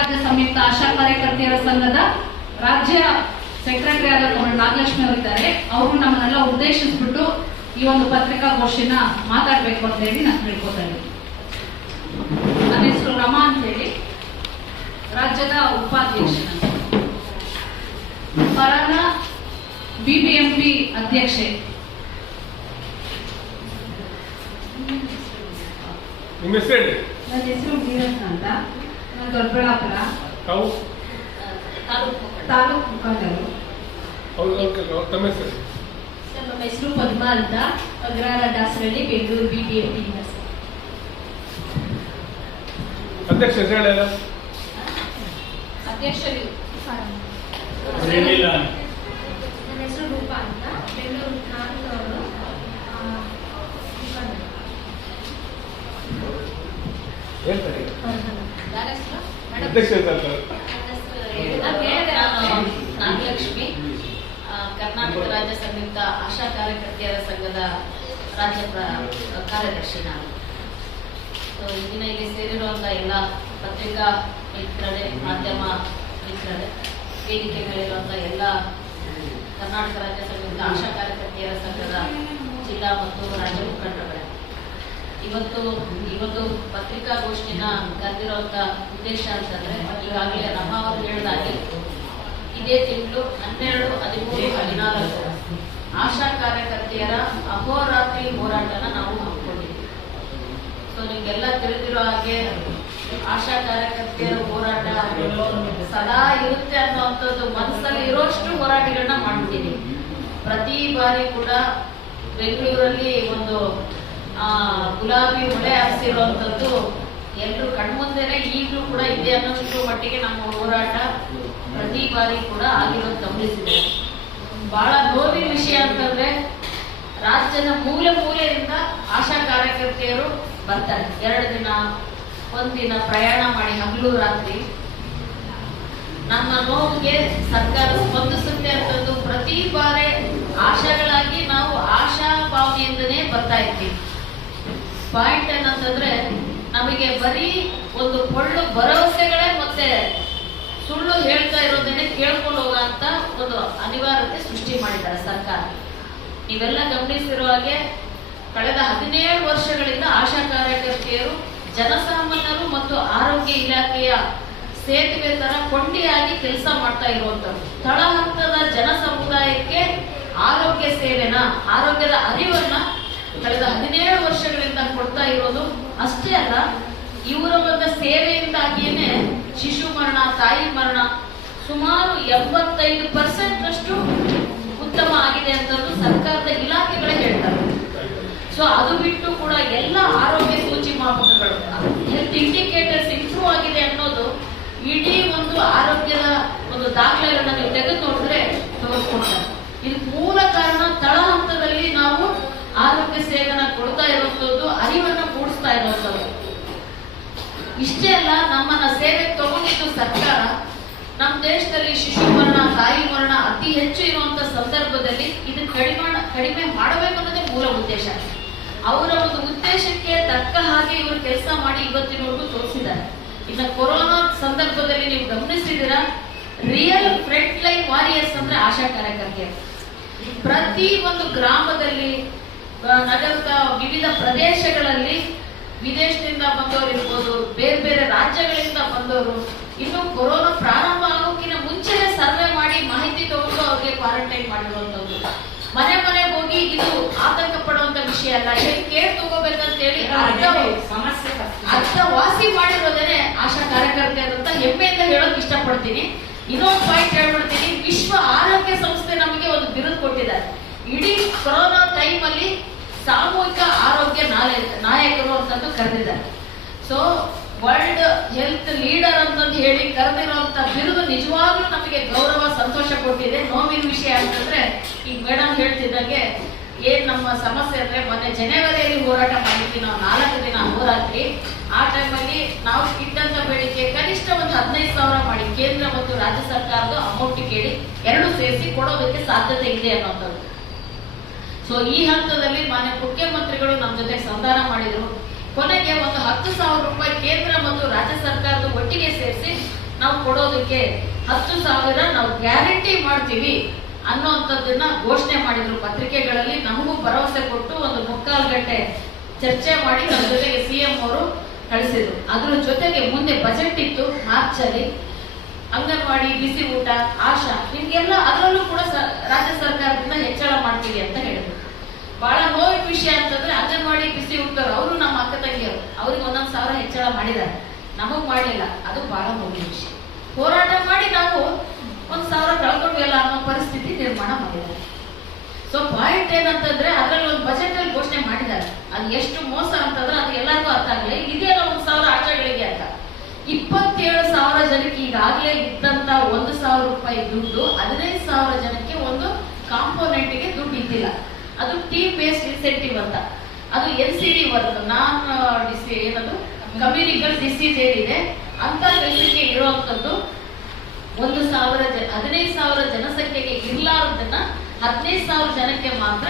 ರಾಜ್ಯ ಸಂಯುಕ್ತ ಆಶಾ ಕಾರ್ಯಕರ್ತೆಯರ ಸಂಘದ ರಾಜ್ಯ ಸೆಕ್ರೆಟರಿ ಆದ ನಾಗಲಕ್ಷ್ಮಿ ಅವರಿದ್ದಾರೆ. ಅವರು ನಮ್ಮನ್ನೆಲ್ಲ ಉದ್ದೇಶಿಸ್ಬಿಟ್ಟು ಈ ಒಂದು ಪತ್ರಿಕಾಗೋಷ್ಠಿನ ಮಾತಾಡಬೇಕು ಅಂತ ಹೇಳಿ ನಾನು ತಿಳ್ಕೊತಾ ಇದ್ದೀನಿ. ನನ್ನ ಹೆಸರು ರಮಾ ಅಂತ ಹೇಳಿ, ರಾಜ್ಯದ ಉಪಾಧ್ಯಕ್ಷ. ಪರಾನ ಬಿಬಿಎಂಪಿ ಅಧ್ಯಕ್ಷೆ. ನಿಮ್ಮ ಹೆಸರು? ನನ್ನ ಹೆಸರು ವೀರಣ್ಣ ಅಂತ. ನಾನು ದೊಡ್ಡಬಳ್ಳಾಪುರ ತಾಲೂಕು ಮುಖಂಡರು. ತಮ್ಮ ಹೆಸರು? ನಮ್ಮ ಹೆಸರು ಪದ್ಮಾ ಅಂತ, ಅಗ್ರಹಾರ ದಾಸರಳ್ಳಿ, ಬೆಂಗಳೂರು ಬಿಬಿಎಂಪಿ. ಅಧ್ಯಕ್ಷ ಹೇಳ. ಅಧ್ಯಕ್ಷರು ನನ್ನ ಹೆಸರು ರೂಪಾ ಅಂತ, ಬೆಂಗಳೂರು. ನಾಗಲಕ್ಷ್ಮಿ, ಕರ್ನಾಟಕ ರಾಜ್ಯ ಸಂಯುಕ್ತ ಆಶಾ ಕಾರ್ಯಕರ್ತೆಯರ ಸಂಘದ ರಾಜ್ಯ ಕಾರ್ಯದರ್ಶಿ ನಾನು. ಇಂದಿನ ಇಲ್ಲಿ ಸೇರಿರುವಂತಹ ಎಲ್ಲ ಪತ್ರಿಕಾ ಮಿತ್ರರೇ, ಮಾಧ್ಯಮ ಮಿತ್ರರೇ, ವೇದಿಕೆ ಮೇಲಿರುವಂತಹ ಎಲ್ಲ ಕರ್ನಾಟಕ ರಾಜ್ಯ ಸಂಯುಕ್ತ ಆಶಾ ಕಾರ್ಯಕರ್ತೆಯರ ಸಂಘದ ಜಿಲ್ಲಾ ಮತ್ತು ರಾಜ್ಯ ಮುಖಂಡರುಗಳೇ, ಇವತ್ತು ಪತ್ರಿಕಾಗೋಷ್ಠಿನ ಕರೆದಿರುವಂತ ಉದ್ದೇಶ ಅಂತಂದ್ರೆ, ಈಗಾಗಲೇ ರಮಾ ಅವರು ಹೇಳಿದಾಗೆ ಇದೇ ತಿಂಗಳು 12, 13, 14 ಆಶಾ ಕಾರ್ಯಕರ್ತೆಯರ ಅಹೋರಾತ್ರಿ ಹೋರಾಟನ ನಾವು ಹಮ್ಮಿಕೊಂಡಿದ್ದೀವಿ. ಸೊ ನಿಮ್ಗೆಲ್ಲ ತಿಳಿದಿರೋ ಹಾಗೆ ಆಶಾ ಕಾರ್ಯಕರ್ತೆಯರ ಹೋರಾಟ ಸದಾ ಇರುತ್ತೆ ಅನ್ನುವಂಥದ್ದು ಮನಸ್ಸಲ್ಲಿ ಇರೋಷ್ಟು ಹೋರಾಟಗಳನ್ನ ಮಾಡ್ತೀವಿ. ಪ್ರತಿ ಬಾರಿ ಕೂಡ ಬೆಂಗಳೂರಲ್ಲಿ ಒಂದು ಗುಲಾಬಿ ಹೊಳೆ ಹಾರಿಸಿರುವಂಥದ್ದು ಎಲ್ಲರೂ ಕಣ್ಮುಂದೆನೆ ಈಗಲೂ ಕೂಡ ಇದೆ ಅನ್ನೋಷ್ಟು ಮಟ್ಟಿಗೆ ನಮ್ಮ ಹೋರಾಟ ಪ್ರತಿ ಬಾರಿ ಕೂಡ ಆಗಿರೋದು ಗಮನಿಸಿದೆ. ಬಹಳ ನೋವಿನ ವಿಷಯ ಅಂತಂದ್ರೆ, ರಾಜ್ಯದ ಮೂಲೆಯಿಂದ ಆಶಾ ಕಾರ್ಯಕರ್ತೆಯರು ಬರ್ತಾರೆ. 2 ದಿನ, 1 ದಿನ ಪ್ರಯಾಣ ಮಾಡಿ ಹಗಲು ರಾತ್ರಿ ನಮ್ಮ ನೋವಿಗೆ ಸರ್ಕಾರ ಸ್ಪಂದಿಸುತ್ತೆ ಅಂತಂದು ಪ್ರತಿ ಬಾರಿ ಆಶಾಗಳಾಗಿ ನಾವು ಆಶಾ ಭಾವನೆಯಿಂದನೇ ಬರ್ತಾ ಇರ್ತೀವಿ. ಪಾಯಿಂಟ್ ಏನಂತಂದ್ರೆ, ನಮಗೆ ಬರೀ ಒಂದು ಪೊಳ್ಳು ಭರವಸೆಗಳೇ ಮತ್ತೆ ಸುಳ್ಳು ಹೇಳ್ತಾ ಇರೋದನ್ನೇ ಕೇಳ್ಕೊಂಡು ಹೋಗಂತ ಒಂದು ಅನಿವಾರ್ಯತೆ ಸೃಷ್ಟಿ ಮಾಡಿದ್ದಾರೆ ಸರ್ಕಾರ. ನೀವೆಲ್ಲ ಗಮನಿಸಿರುವ ಹಾಗೆ ಕಳೆದ 17 ವರ್ಷಗಳಿಂದ ಆಶಾ ಕಾರ್ಯಕರ್ತೆಯರು ಜನಸಾಮಾನ್ಯರು ಮತ್ತು ಆರೋಗ್ಯ ಇಲಾಖೆಯ ಸೇತುವೆ ತರ ಕೊಂಡಿಯಾಗಿ ಕೆಲಸ ಮಾಡ್ತಾ ಇರುವಂತದ್ದು. ತಳಹಂತದ ಜನ ಸಮುದಾಯಕ್ಕೆ ಆರೋಗ್ಯ ಸೇವೆನ, ಆರೋಗ್ಯದ ಅರಿವನ್ನ ಕಳೆದ 17 ವರ್ಷಗಳಿಂದ ಕೊಡ್ತಾ ಇರೋದು. ಅಷ್ಟೇ ಅಲ್ಲ, ಇವರ ಒಂದು ಸೇವೆಯಿಂದಾಗಿಯೇ ಶಿಶು ಮರಣ, ತಾಯಿ ಮರಣ ಸುಮಾರು 75% ಉತ್ತಮ ಆಗಿದೆ ಅಂತಂದು ಸರ್ಕಾರದ ಇಲಾಖೆಗಳೇ ಹೇಳ್ತಾರೆ. ಸೊ ಅದು ಬಿಟ್ಟು ಕೂಡ ಎಲ್ಲ ಆರೋಗ್ಯ ಸೂಚಿ ಮಾಪಕಗಳು, ಹೆಲ್ತ್ ಇಂಡಿಕೇಟರ್ಸ್ ಇಂಪ್ರೂವ್ ಆಗಿದೆ ಅನ್ನೋದು ಇಡೀ ಒಂದು ಆರೋಗ್ಯದ ಒಂದು ದಾಖಲೆಗಳನ್ನ ನೀವು ತೆಗೆದು ನೋಡಿದ್ರೆ ತೋರಿಸ್ಕೊಡ್ತಾರೆ. ಇದಕ್ಕೆ ಮೂಲ ಕಾರಣ ತಳ ಹಂತದಲ್ಲಿ ನಾವು ಆರೋಗ್ಯ ಸೇವೆನ ಕೊಡ್ತಾ ಇರುವಂತದ್ದು, ಅರಿವನ್ನು ಮೂಡಿಸ್ತಾ ಇರುವಂತದ್ದು. ಇಷ್ಟೇ ಅಲ್ಲ, ನಮ್ಮನ್ನ ಸೇವೆ ತಗೊಂಡಿದ್ದು ಸರ್ಕಾರ. ನಮ್ಮ ದೇಶದಲ್ಲಿ ಶಿಶು ಮರಣ, ತಾಯಿ ಮರಣ ಅತಿ ಹೆಚ್ಚು ಇರುವಂತ ಸಂದರ್ಭದಲ್ಲಿ ಇದನ್ನ ಕಡಿಮೆ ಮಾಡಬೇಕು ಅನ್ನೋದೇ ಮೂಲ ಉದ್ದೇಶ. ಅವರ ಒಂದು ಉದ್ದೇಶಕ್ಕೆ ತಕ್ಕ ಹಾಗೆ ಇವರು ಕೆಲಸ ಮಾಡಿ ಇವತ್ತಿನವರೆಗೂ ತೋರಿಸಿದ್ದಾರೆ. ಇನ್ನು ಕೊರೋನಾ ಸಂದರ್ಭದಲ್ಲಿ ನೀವು ಗಮನಿಸಿದಿರ, ರಿಯಲ್ ಫ್ರಂಟ್ ಲೈನ್ ವಾರಿಯರ್ಸ್ ಅಂದ್ರೆ ಆಶಾ ಕಾರ್ಯಕರ್ತೆಯರು. ಪ್ರತಿ ಒಂದು ಗ್ರಾಮದಲ್ಲಿ, ನಗರದ ವಿವಿಧ ಪ್ರದೇಶಗಳಲ್ಲಿ ವಿದೇಶದಿಂದ ಬಂದವರು ಇರ್ಬೋದು, ಬೇರೆ ರಾಜ್ಯಗಳಿಂದ ಬಂದವರು, ಇನ್ನು ಕೊರೋನಾ ಪ್ರಾರಂಭ ಆಗೋಕ್ಕಿಂತ ಮುಂಚೆನೆ ಸರ್ವೆ ಮಾಡಿ ಮಾಹಿತಿ ತಗೊಂಡು ಅವ್ರಿಗೆ ಕ್ವಾರಂಟೈನ್ ಮಾಡಿರುವಂತದ್ದು. ಮನೆಗೆ ಹೋಗಿ ಇದು ಆತಂಕ ಪಡುವಂತ ವಿಷಯ ಅಲ್ಲ, ಕೇರ್ ತಗೋಬೇಕಂತ ಹೇಳಿ ಅರ್ಧ ವಾಸಿ ಮಾಡಿರೋದೇನೆ ಆಶಾ ಕಾರ್ಯಕರ್ತೆಯರು ಅಂತ ಹೆಮ್ಮೆಯಿಂದ ಹೇಳೋಕೆ ಇಷ್ಟಪಡ್ತೀನಿ. ಇನ್ನೊಂದು ಪಾಯಿಂಟ್ ಹೇಳ್ಬಿಡ್ತೀನಿ, ವಿಶ್ವ ಆರೋಗ್ಯ ಸಂಸ್ಥೆ ನಮಗೆ ಒಂದು ಬಿರುದು ಕೊಟ್ಟಿದ್ದಾರೆ. ಇಡೀ ಕೊರೋನಾ ಟೈಮ್ ಅಲ್ಲಿ ಸಾಮೂಹಿಕ ಆರೋಗ್ಯ ನಾಯಕರು ಅಂತಂದು ಕರೆದಿದ್ದಾರೆ. ಸೊ ವರ್ಲ್ಡ್ ಹೆಲ್ತ್ ಲೀಡರ್ ಅಂತಂದು ಹೇಳಿ ಕರೆದಿರುವಂತ ಬಿರುದು ನಿಜವಾಗ್ಲೂ ನಮಗೆ ಗೌರವ, ಸಂತೋಷ ಕೊಟ್ಟಿದೆ. ನೋವಿನ ವಿಷಯ ಅಂತಂದ್ರೆ, ಈಗ ಮೇಡಮ್ ಹೇಳ್ತಿದ್ದಾಗೆ ಏನ್ ನಮ್ಮ ಸಮಸ್ಯೆ ಅಂದ್ರೆ, ಮೊನ್ನೆ ಜನವರಿಯಲ್ಲಿ ಹೋರಾಟ ಮಾಡಿದ್ವಿ ನಾವು 4 ದಿನ ಹೋರಾತ್ರಿ. ಆ ಟೈಮಲ್ಲಿ ನಾವು ಇಟ್ಟಂತ ಬೇಡಿಕೆ ಕನಿಷ್ಠ ಒಂದು 15,000 ಮಾಡಿ ಕೇಂದ್ರ ಮತ್ತು ರಾಜ್ಯ ಸರ್ಕಾರದ ಅಮೌಂಟ್ ಕೇಳಿ 2 ಸೇರಿಸಿ ಕೊಡೋದಕ್ಕೆ ಸಾಧ್ಯತೆ ಇದೆ ಅನ್ನೋಂಥದ್ದು. ಸೊ ಈ ಹಂತದಲ್ಲಿ ಮಾನ್ಯ ಮುಖ್ಯಮಂತ್ರಿಗಳು ನಮ್ಮ ಜೊತೆ ಸಂಧಾನ ಮಾಡಿದ್ರು. ಕೊನೆಗೆ ಒಂದು 10,000 ರೂಪಾಯಿ ಕೇಂದ್ರ ಮತ್ತು ರಾಜ್ಯ ಸರ್ಕಾರದ ಒಟ್ಟಿಗೆ ಸೇರಿಸಿ ನಾವು ಕೊಡೋದಕ್ಕೆ 10,000 ನಾವು ಗ್ಯಾರಂಟಿ ಮಾಡ್ತೀವಿ ಅನ್ನೋಂಥದ್ದನ್ನ ಘೋಷಣೆ ಮಾಡಿದ್ರು ಪತ್ರಿಕೆಗಳಲ್ಲಿ. ನಮಗೂ ಭರವಸೆ ಕೊಟ್ಟು ಒಂದು 3/4 ಗಂಟೆ ಚರ್ಚೆ ಮಾಡಿ ನಮ್ಮ ಜೊತೆಗೆ CM ಅವರು ಕಳಿಸಿದ್ರು. ಅದ್ರ ಜೊತೆಗೆ ಮುಂದೆ ಬಜೆಟ್ ಇತ್ತು ಮಾರ್ಚ್ ಅಲ್ಲಿ. ಅಂಗನವಾಡಿ, ಬಿಸಿ ಊಟ, ಆಶಾ ನಿಮ್ಗೆಲ್ಲ ಅದರಲ್ಲೂ ಕೂಡ ರಾಜ್ಯ ಸರ್ಕಾರದಿಂದ ಹೆಚ್ಚಳ ಮಾಡ್ತೀವಿ ಅಂತ ಹೇಳಿದ್ರು. ಬಹಳ ನೋವಿನ ವಿಷಯ ಅಂತಂದ್ರೆ ಅಂಗನವಾಡಿ, ಬಿಸಿ ಊಟ ಅವರು ನಮ್ಮ ಅಕ್ಕ ತಂಗಿಯವರು, ಅವ್ರಿಗೆ 1,000 ಹೆಚ್ಚಳ ಮಾಡಿದ್ದಾರೆ, ನಮಗ್ ಮಾಡಲಿಲ್ಲ. ಅದು ಬಹಳ ನೋವಿನ ವಿಷಯ. ಹೋರಾಟ ಮಾಡಿ ನಾವು 1,000 ಕಳ್ಕೊಂಡ್ವಲ್ಲ ಅನ್ನೋ ಪರಿಸ್ಥಿತಿ ನಿರ್ಮಾಣ ಮಾಡಿದ್ದಾರೆ. ಸೊ ಪಾಯಿಂಟ್ ಏನಂತಂದ್ರೆ ಅದ್ರಲ್ಲಿ ಒಂದು ಬಜೆಟ್ ಅಲ್ಲಿ ಘೋಷಣೆ ಮಾಡಿದ್ದಾರೆ. ಅದು ಎಷ್ಟು ಮೋಸ ಅಂತಂದ್ರೆ ಅದು ಎಲ್ಲರಿಗೂ ಅರ್ಥ ಆಗಲಿ. ಇದೇನೋ 1,000 ಆಶಾಗಳಿಗೆ ಅಂತ 27,000 ಜನಕ್ಕೆ ಈಗಾಗಲೇ ಇದ್ದಂತ 1,000 ರೂಪಾಯಿ ದುಡ್ಡು 15,000 ಜನಕ್ಕೆ ಒಂದು ಕಾಂಪೋನೆಂಟ್ಗೆ ದುಡ್ಡು ಇದ್ದಿಲ್ಲ. ಅದು ಟೀಮ್ ಬೇಸ್ಡ್ ಇನ್ಸೆಂಟಿವ್ ಅಂತ. ಅದು NCD ವರ್ಕ್, ನಾನ್ ಏನದು ಕಮ್ಯುನಿಕಲ್ ಡಿಸೀಸ್ ಏನಿದೆ ಅಂತ ಕೆಲಸಕ್ಕೆ ಇರುವಂತದ್ದು 15,000 ಜನಸಂಖ್ಯೆಗೆ ಇರ್ಲಾರದನ್ನ 15,000 ಜನಕ್ಕೆ ಮಾತ್ರ